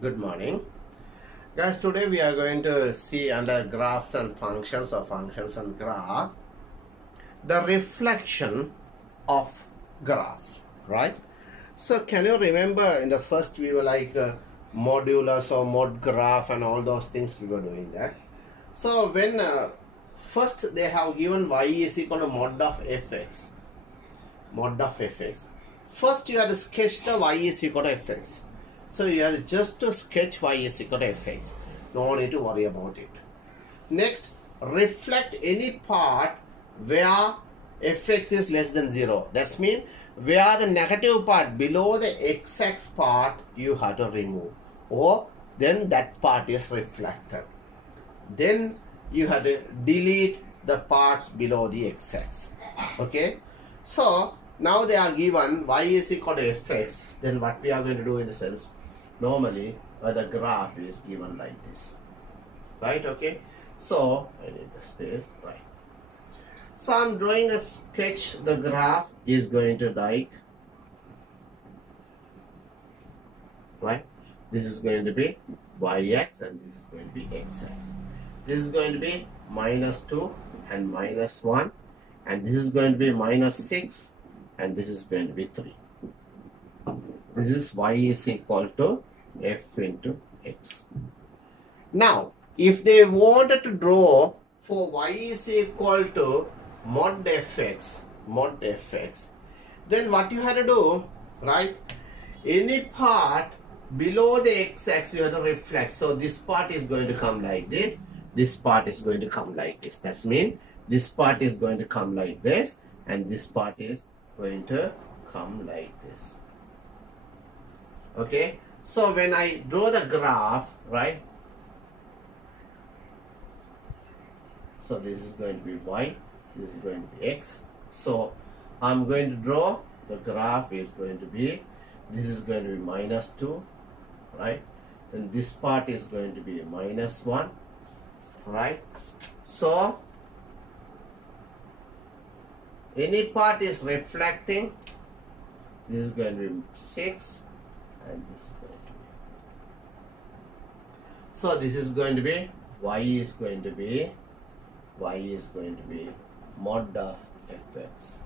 Good morning. Guys, today we are going to see under graphs and functions or functions and graph the reflection of graphs, right? So can you remember in the first we were like modulus or mod graph and all those things we were doing that. So when first they have given y is equal to mod of fx, mod of fx. First you have to sketch the y is equal to fx. So you have just to sketch y is equal to fx. No need to worry about it. Next, reflect any part where fx is less than 0. That's mean where the negative part below the x-axis part you have to remove. Or then that part is reflected. Then you have to delete the parts below the x-axis. Okay. So now they are given y is equal to fx. Then what we are going to do in the sense, normally the graph is given like this, right? Okay, so I need the space, right? So I'm drawing a sketch. The graph is going to like, right? This is going to be y-axis and this is going to be x-axis. This is going to be -2 and -1, and this is going to be -6 and this is going to be 3. This is y is equal to f into x. Now, if they wanted to draw for y is equal to mod fx, then what you have to do, right? Any part below the x-axis you have to reflect. So this part is going to come like this. This part is going to come like this. That's mean this part is going to come like this, and this part is going to come like this. Okay, so when I draw the graph, right? So this is going to be y, this is going to be x. So I'm going to draw the graph is going to be, this is going to be -2, right? Then this part is going to be -1, right? So any part is reflecting, this is going to be 6 and this is going to be, so this is going to be y is going to be mod of fx.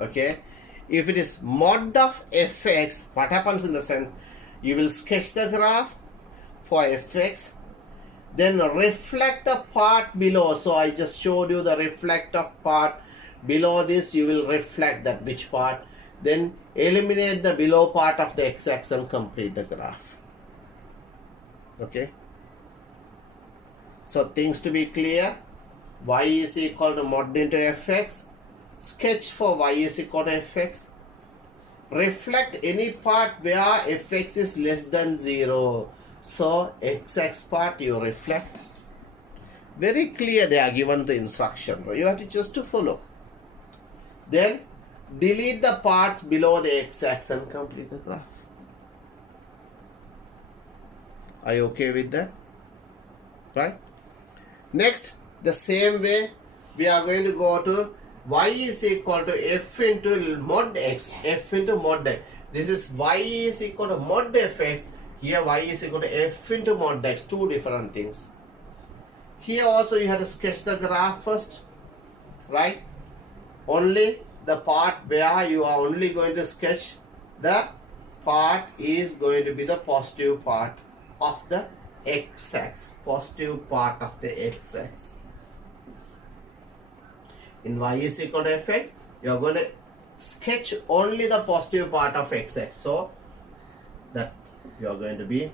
Okay, if it is mod of fx, what happens in the sense, you will sketch the graph for fx, then reflect the part below. So I just showed you the reflect of part below this. You will reflect that which part, then eliminate the below part of the x-axis and complete the graph. Okay, so things to be clear, y is equal to mod into fx, sketch for y is equal to fx, reflect any part where fx is less than 0. So x-axis part you reflect. Very clear, they are given the instruction. You have to just to follow. Then delete the parts below the x-axis and complete the graph. Are you okay with that? Right? Next, the same way we are going to go to y is equal to f into mod x, f into mod x. This is y is equal to mod fx. Here y is equal to f into mod x, two different things. Here also you have to sketch the graph first, right? Only the part where you are only going to sketch the part is going to be the positive part of the x-axis, positive part of the x-axis. In y is equal to fx, you are going to sketch only the positive part of x-axis. So that you are going to be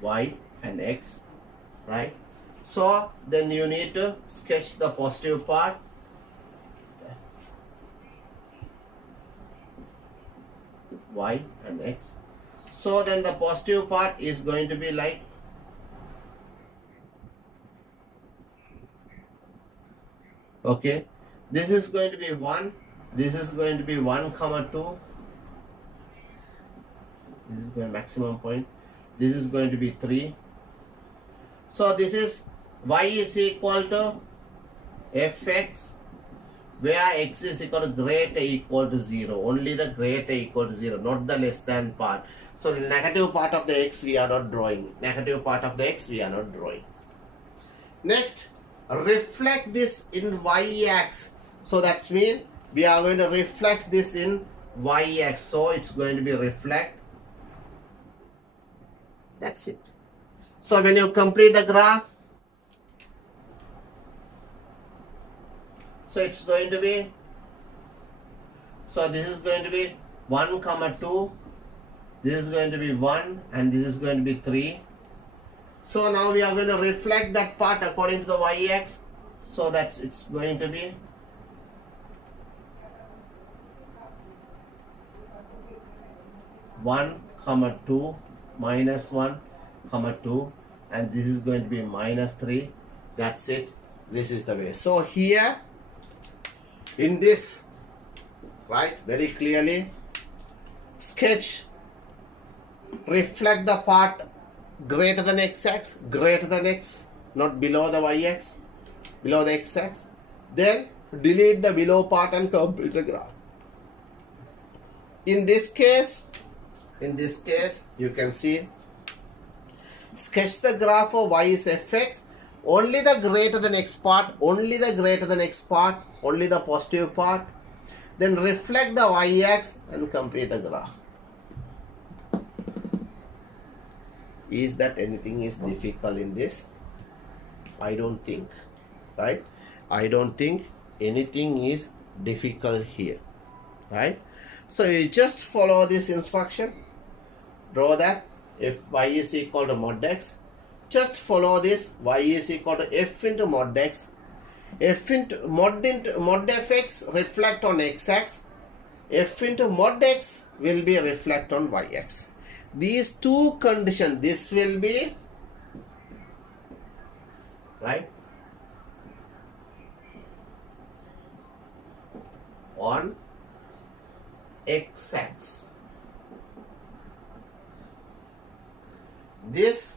y and x, right? So then you need to sketch the positive part. Y and x. So then the positive part is going to be like, okay, this is going to be 1, this is going to be 1, 2, this is going to maximum point, this is going to be 3. So this is y is equal to fx, where x is equal to greater equal to 0. Only the greater equal to 0, not the less than part. So the negative part of the x we are not drawing. Negative part of the x we are not drawing. Next, reflect this in y-axis. So that means we are going to reflect this in y-axis. So it's going to be reflect. That's it. So when you complete the graph, so it's going to be, so this is going to be 1, 2, this is going to be 1 and this is going to be 3. So now we are going to reflect that part according to the y-axis. So that's it's going to be -1, 2, -1, 2, and this is going to be -3. That's it. This is the way. So here in this, right, very clearly sketch, reflect the part greater than x-axis, greater than x, not below the y-axis, below the x-axis. Then delete the below part and complete the graph. In this case, you can see, sketch the graph of y is fx, only the greater than x part, only the greater than x part, only the positive part. Then reflect the y-axis and complete the graph. Is that anything is difficult in this? I don't think, right? I don't think anything is difficult here, right? So you just follow this instruction. Draw that if y is equal to mod x. Just follow this, y is equal to f into mod x. F into mod fx reflect on x-axis. F into mod x will be reflect on y-axis. These two conditions, this will be, right, on x-axis. This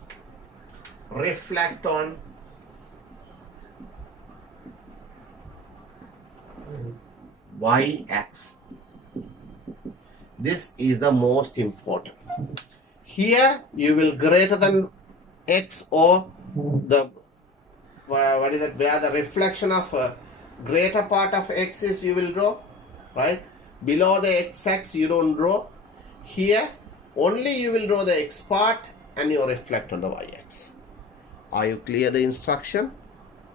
reflect on y-axis. This is the most important. Here you will greater than x, or the what is that, where the reflection of greater part of x is, you will draw, right? Below the x-axis you don't draw. Here only you will draw the x part and you reflect on the y-axis. Are you clear the instruction?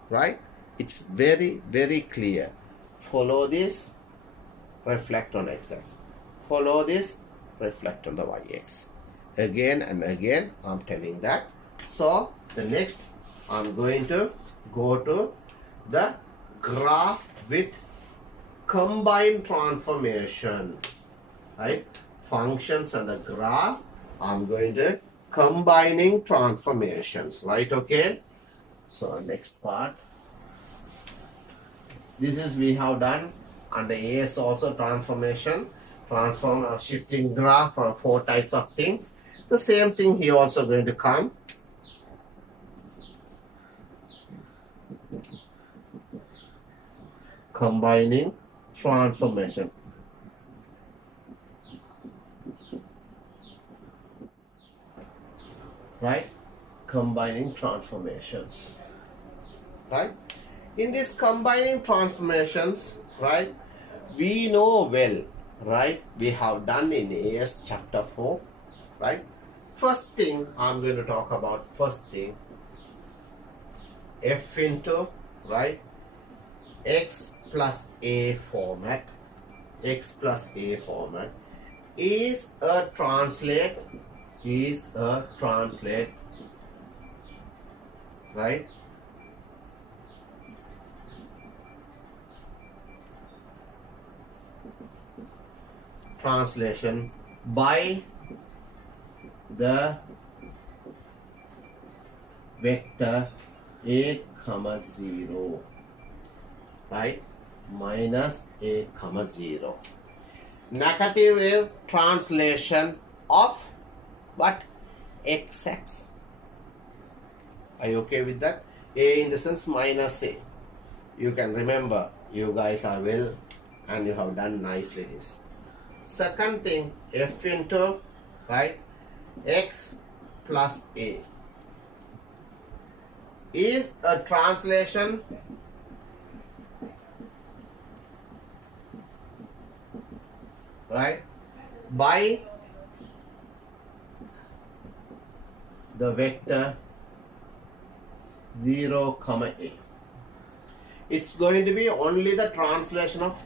Right? It's very, very clear. Follow this, reflect on x-axis. Follow this, reflect on the y-axis. Again and again I'm telling that. So the next I'm going to go to the graph with combined transformation, right? Functions and the graph, I'm going to combining transformations, right? Okay, so next part, this is we have done under AS also transformation, shifting graph, 4 types of things. The same thing here also going to come. Combining transformation. Right? Combining transformations. Right? In this combining transformations, right, we know well, right, we have done in AS chapter 4, right? First thing I'm going to talk about, first thing, f into, right, x plus a format, x plus a format is a translate, right, translation by the vector a comma 0, right, minus a comma 0. Negative wave translation of what? X-axis. Are you okay with that? A in the sense minus a. You can remember You guys are well and you have done nicely this. Second thing, f into, right, x plus a is a translation right by the vector 0 comma a. It's going to be only the translation of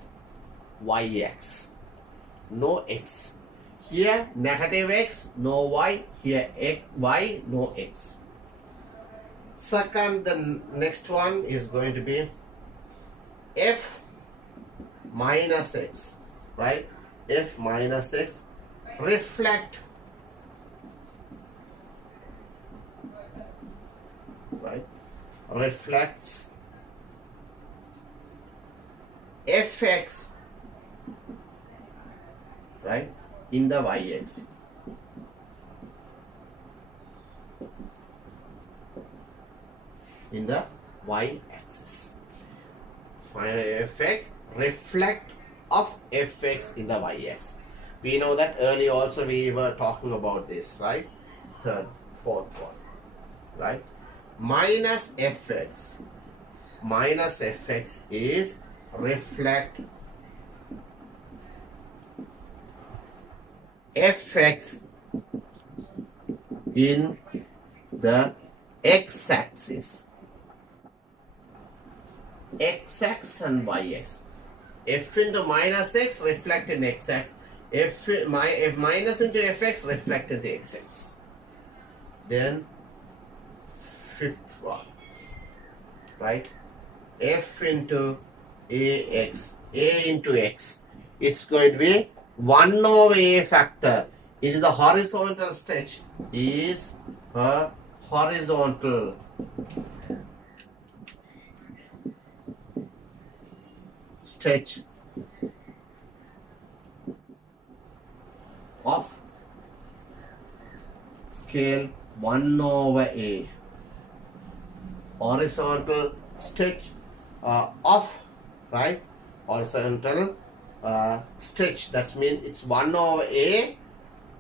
yx, no x. Here negative x, no y. Here x, y, no x. Second, the next one is going to be f minus x, right? F minus x reflect, right? Reflects fx, right, in the yx. In the y-axis. Find fx reflect of fx in the y-axis. We know that earlier also we were talking about this, right? Third, fourth one, right? Minus fx is reflect fx in the x-axis. X-axis and y-axis. F into minus x reflect in x-axis. F minus into fx reflect in the x-axis. Then fifth one, right? F into ax, a into x. It's going to be 1 over a factor. It is the horizontal stretch. Is a horizontal stretch of scale 1 over a. Horizontal stretch of, right? Horizontal stretch. That means it's 1 over a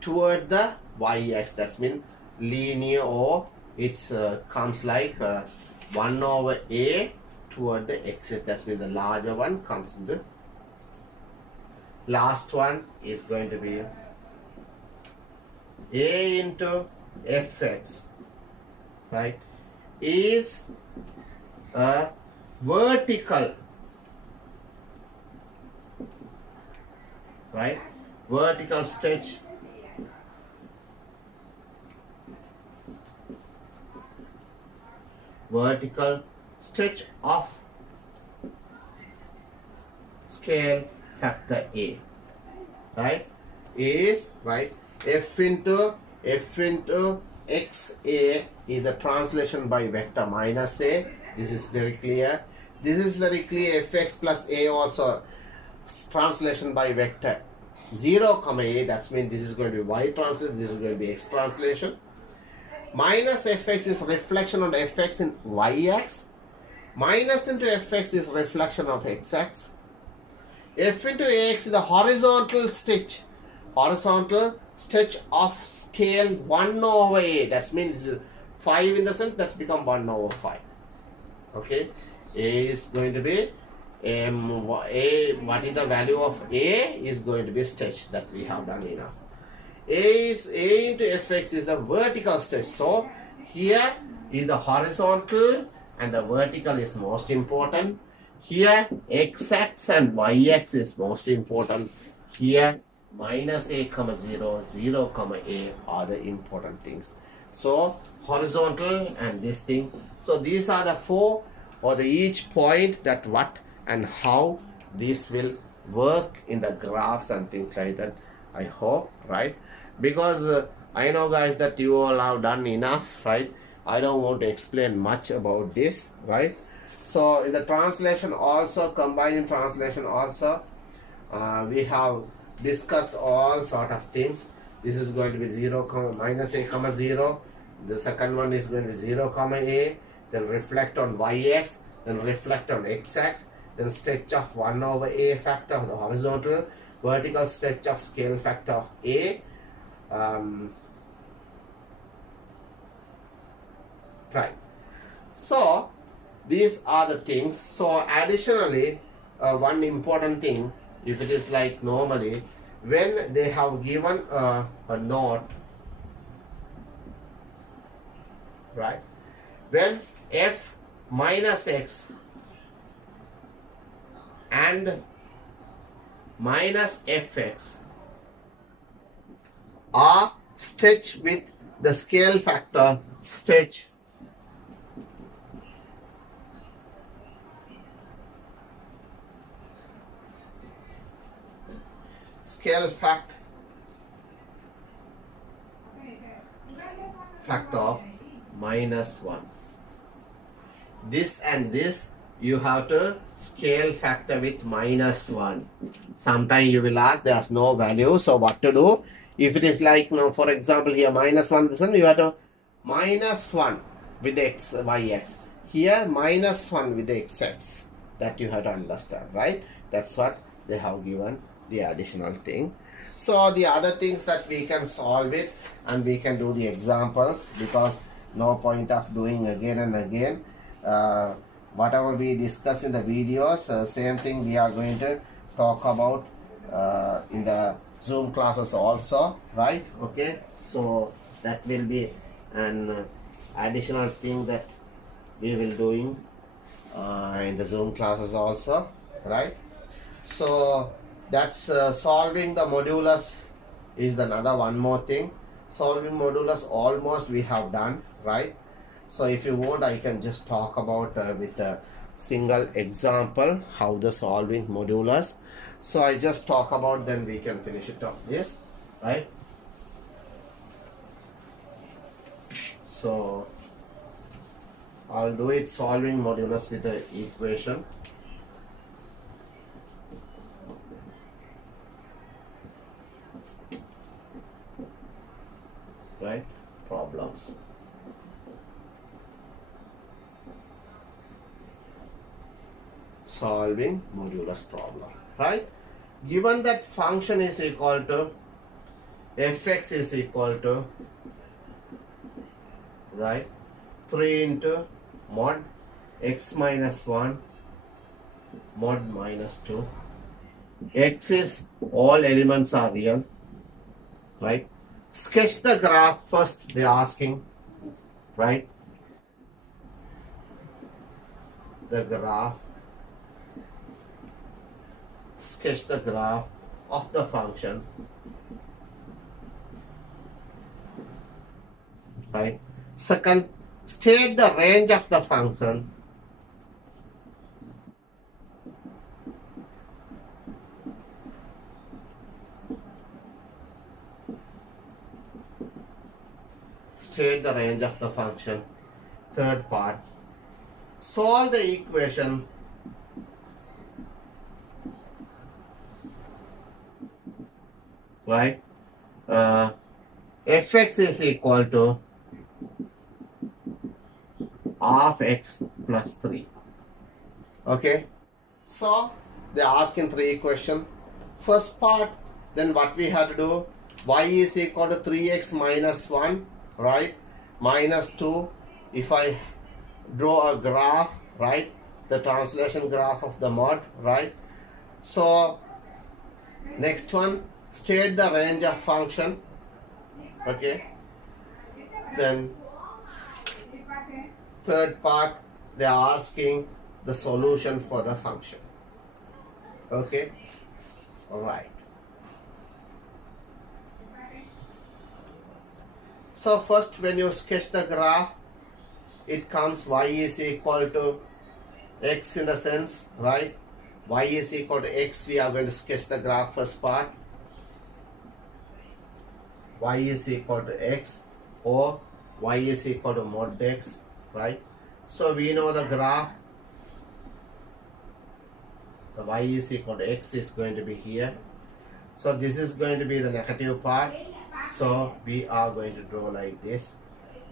toward the y-axis. That means linear, or it's comes like 1 over a toward the axis. That means the larger one comes in the last one is going to be a into fx, right, is a vertical, right, vertical stretch of scale factor a, right, is, right, f into xa is the translation by vector minus a. This is very clear. This is very clear. Fx plus a also translation by vector 0 comma a. That means this is going to be y translation, this is going to be x translation. Minus fx is reflection on fx in y-axis. Minus into fx is reflection of x-axis. F into ax is the horizontal stretch of scale 1 over a. That means 5 in the sense, that's become 1 over 5. Okay, a is going to be a. What is the value of a is going to be stretch, that we have done enough. A into fx is the vertical stretch. So here is the horizontal and the vertical is most important. Here x-axis and y-axis is most important. Here minus a comma 0, 0 comma a are the important things. So horizontal and this thing. So these are the 4 or the each point that what and how this will work in the graphs and things like that. I hope, right? Because I know guys that you all have done enough, right? I don't want to explain much about this, right? So in the translation also, combining translation also, we have discussed all sort of things. This is going to be 0 comma minus a comma 0. The second one is going to be 0 comma a. Then reflect on y-axis. Then reflect on x-axis. then stretch of 1 over a factor of the horizontal, vertical stretch of scale factor of a, right. So these are the things. So additionally, one important thing, if it is like normally when they have given a note, right, when f minus x and minus fx are stretched with the scale factor stretch factor of -1. This and this you have to scale factor with -1. Sometimes you will ask there's no value, so what to do? If it is like now, for example, here -1, this one you have to -1 with the x, yx. Here -1 with the xx. That you have to understand, right? That's what they have given the additional thing. So the other things that we can solve it and we can do the examples, because no point of doing again and again. Whatever we discuss in the videos, same thing we are going to talk about in the Zoom classes also, right? Okay, so that will be an additional thing that we will doing in the Zoom classes also, right? So that's solving the modulus is another one more thing. Solving modulus almost we have done, right? So if you want, I can just talk about with a single example how the solving modulus. So I just talk about, then we can finish it off this, right? So I'll do it solving modulus with the equation. Right? Problems. Solving modulus problem, right? Given that function is equal to fx is equal to, right, 3 into mod x minus 1 mod minus 2. X is all elements are real, right? Sketch the graph first, they are asking, right? The graph, sketch the graph of the function, right? Second, state the range of the function. State the range of the function. Third part, solve the equation right. Fx is equal to half x plus 3. Okay, so they are asking 3 questions. First part, then what we have to do, y is equal to 3x minus 1, right, minus 2. If I draw a graph, right, the translation graph of the mod, right. So next one, state the range of function. Okay, then third part, they are asking the solution for the function. Okay, all right. So first, when you sketch the graph, it comes y is equal to x in the sense, right? Y is equal to x. We are going to sketch the graph first part. Y is equal to x, or y is equal to mod x, right? So we know the graph, the y is equal to x is going to be here. So this is going to be the negative part. So we are going to draw like this.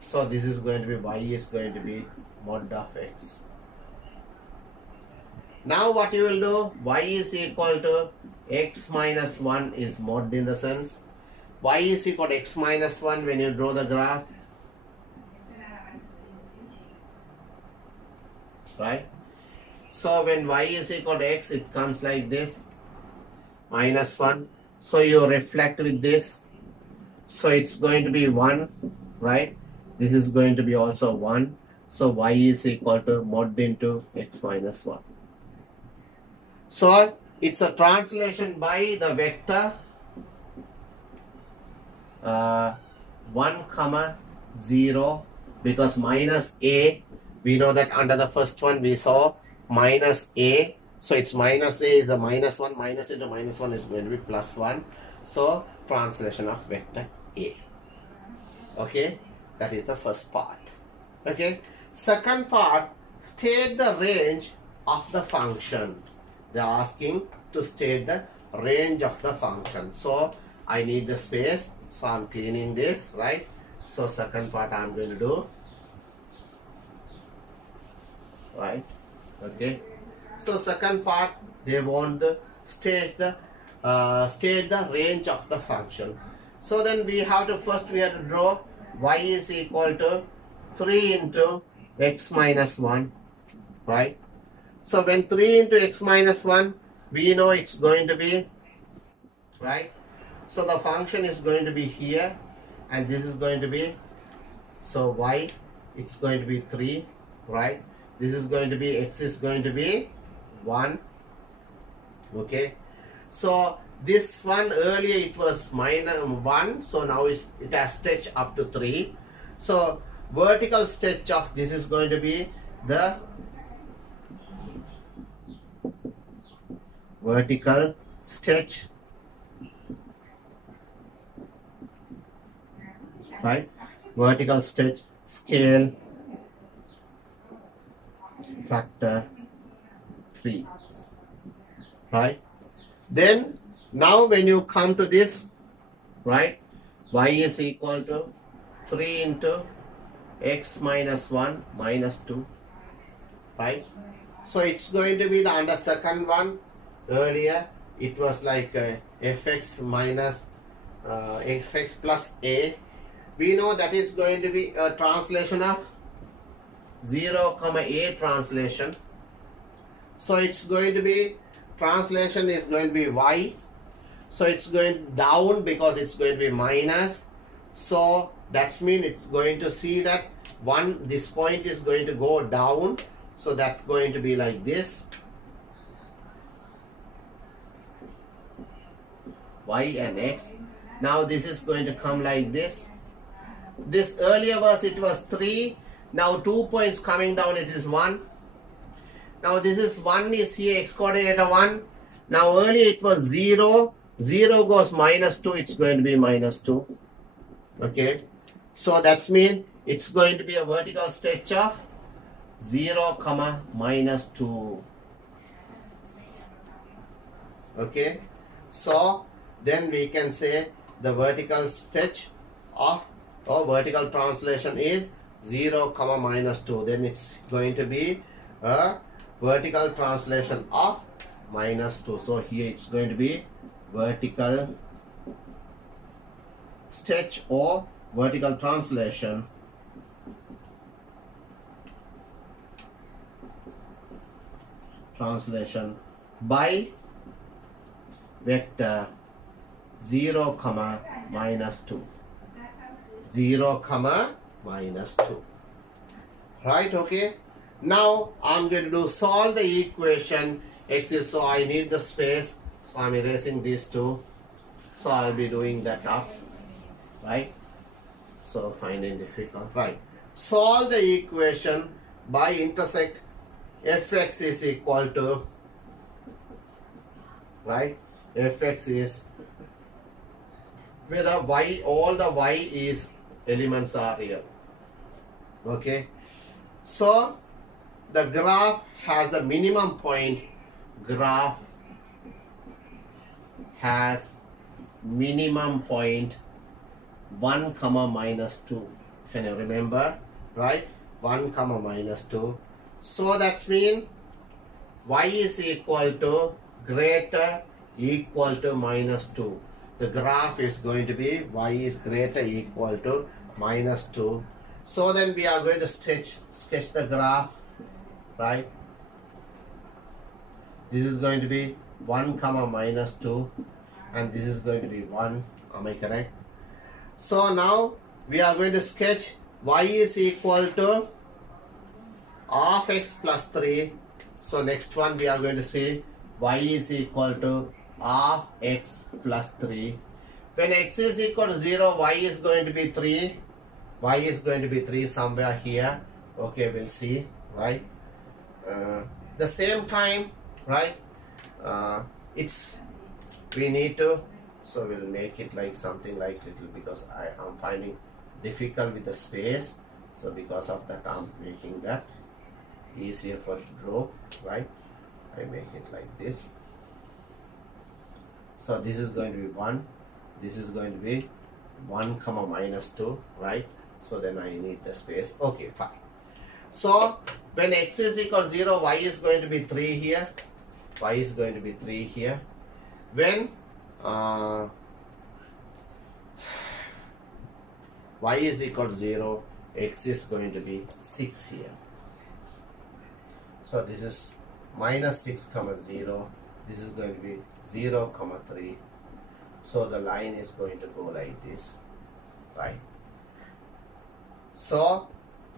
So this is going to be y is going to be mod of x. Now what you will do, y is equal to x minus 1 is mod in the sense. Y is equal to x minus 1 when you draw the graph. Right? So when y is equal to x, it comes like this. Minus 1. So you reflect with this. So it's going to be 1. Right? This is going to be also 1. So y is equal to mod into x minus 1. So it's a translation by the vector 1 comma 0, because minus a, we know that under the first one we saw minus a, so it's minus a is the minus 1, minus into minus 1 is going to be plus 1. So translation of vector a. Okay, that is the first part. Okay, second part, state the range of the function. They are asking to state the range of the function. So I need the space, so I'm cleaning this, right? So second part I'm going to do, right? Okay, so second part they want the state the range of the function. So then we have to draw y is equal to 3 into x minus 1, right? So when 3 into x minus 1, we know it's going to be, right? So the function is going to be here, and this is going to be, so y, it's going to be 3, right? This is going to be, x is going to be 1. Okay, so this one earlier it was minus 1, so now it has stretched up to 3. So vertical stretch of this is going to be the vertical stretch, right? Vertical stretch scale factor 3, right? Then now when you come to this, right, y is equal to 3 into x minus 1 minus 2, right? So it's going to be the under second one. Earlier it was like fx minus fx plus a. We know that is going to be a translation of 0 comma a translation. So it's going to be, translation is going to be y. So it's going down because it's going to be minus. So that's mean it's going to see that this point is going to go down. So that's going to be like this. Y and x. Now this is going to come like this. This earlier was, it was 3. Now 2 points coming down, it is 1. Now this is 1 is here, x coordinate 1. Now earlier it was 0. 0 goes minus 2, it's going to be minus 2. Okay. So that's mean it's going to be a vertical stretch of 0 comma minus 2. Okay. So then we can say the vertical stretch of, or vertical translation is 0 comma minus 2. Then it's going to be a vertical translation of minus 2. So here it's going to be vertical stretch or vertical translation by vector 0 comma minus 2. 0 comma minus 2. Right, okay. Now I'm going to solve the equation x is, so I need the space, so I'm erasing these two. So I'll be doing that up, right? So finding difficult, right? Solve the equation by intersect fx is equal to, right? Fx is where the y, all the y is elements are real. Okay, so the graph has the minimum point. Graph has minimum point 1 comma minus 2. Can you remember, right? 1 comma minus 2. So that's mean y is equal to greater equal to minus 2. The graph is going to be y is greater equal to minus 2. So then we are going to sketch the graph, right? This is going to be 1 comma minus 2 and this is going to be 1. Am I correct? So now we are going to sketch y is equal to half x plus 3. So next one we are going to say y is equal to half x plus 3. When x is equal to 0, y is going to be 3. Y is going to be 3 somewhere here. Okay, we'll see, right? The same time, right? We need to, so we'll make it like something like little, because I am finding difficult with the space. So because of that, I'm making that easier for to draw, right? I make it like this. So this is going to be 1. This is going to be 1 comma minus 2, right? So then I need the space. Okay, fine. So when x is equal to 0, y is going to be 3 here. Y is going to be 3 here. When y is equal to 0, x is going to be 6 here. So this is minus 6 comma 0. This is going to be 0 comma 3. So the line is going to go like this, right? So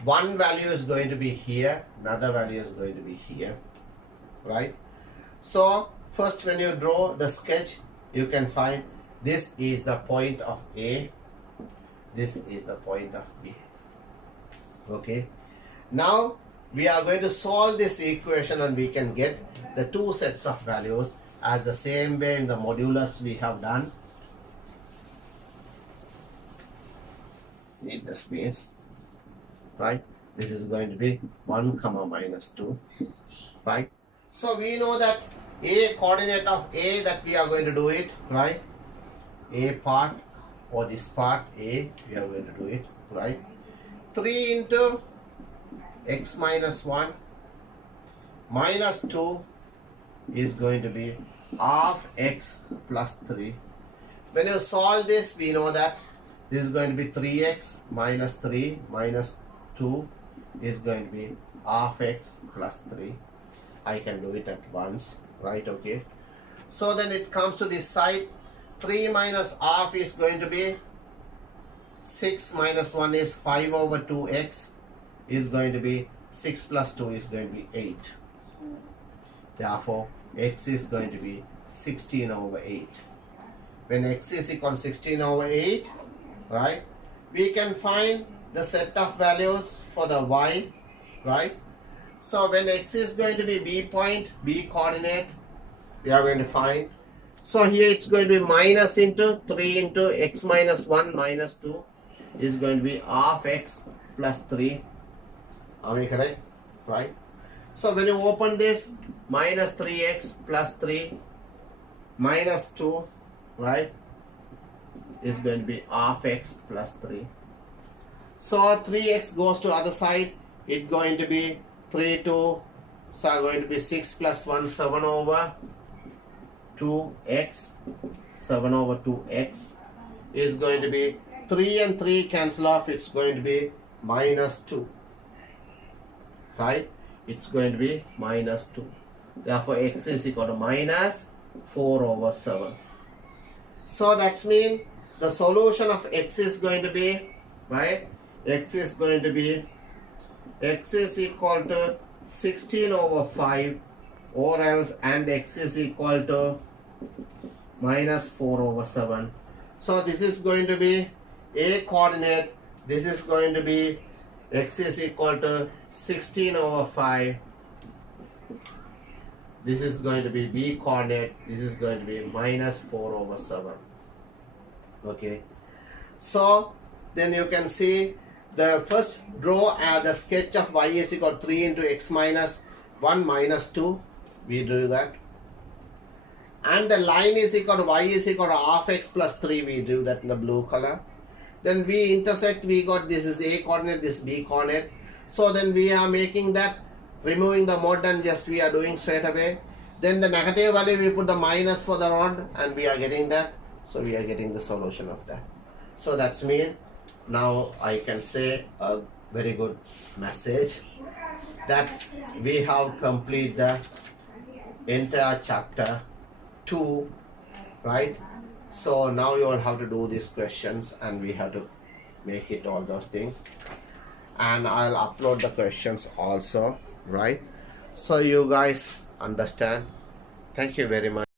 one value is going to be here, another value is going to be here, right? So first, when you draw the sketch, you can find this is the point of A, this is the point of B. Okay, now we are going to solve this equation and we can get the two sets of values as the same way in the modulus we have done. Need the space, right? This is going to be 1 comma minus 2, right? So we know that A coordinate of A, that we are going to do it, right? A part, or this part A, we are going to do it, right? 3 into x minus 1 minus 2 is going to be half x plus 3. When you solve this, we know that this is going to be 3x minus 3 minus 2 is going to be half x plus 3. I can do it at once, right? Okay. So then it comes to this side. 3 minus half is going to be 6 minus 1 is 5 over 2x is going to be 6 plus 2 is going to be 8. Therefore, x is going to be 16 over 8. When x is equal to 16 over 8, right, we can find the set of values for the y, right? So when x is going to be B point, B coordinate, we are going to find. So here it's going to be minus into 3 into x minus 1 minus 2 is going to be half x plus 3. Am I correct? Right? So when you open this, minus 3x plus 3 minus 2, right, is going to be half x plus 3. So 3x goes to other side. It's going to be 3 2, so going to be 6 plus 1, 7 over 2x. 7 over 2x is going to be 3 and 3 cancel off. It's going to be minus 2, right? It's going to be minus 2. Therefore, x is equal to minus 4 over 7. So that's mean the solution of x is going to be, right? X is going to be, x is equal to 16 over 5, or else, and x is equal to minus 4 over 7. So this is going to be A coordinate. This is going to be x is equal to 16 over 5. This is going to be B coordinate. This is going to be minus 4 over 7. Okay. So then you can see the first draw the sketch of y is equal to 3 into x minus 1 minus 2. We do that. And the line is equal to y is equal to half x plus 3. We do that in the blue color. Then we intersect. We got this is A coordinate, this B coordinate. So then we are making that removing the mod and just we are doing straight away. Then the negative value we put the minus for the rod and we are getting that. So we are getting the solution of that. So that's mean now I can say a very good message that we have completed the entire chapter 2, right? So now you all have to do these questions and we have to make it all those things, and I'll upload the questions also, right? So you guys understand. Thank you very much.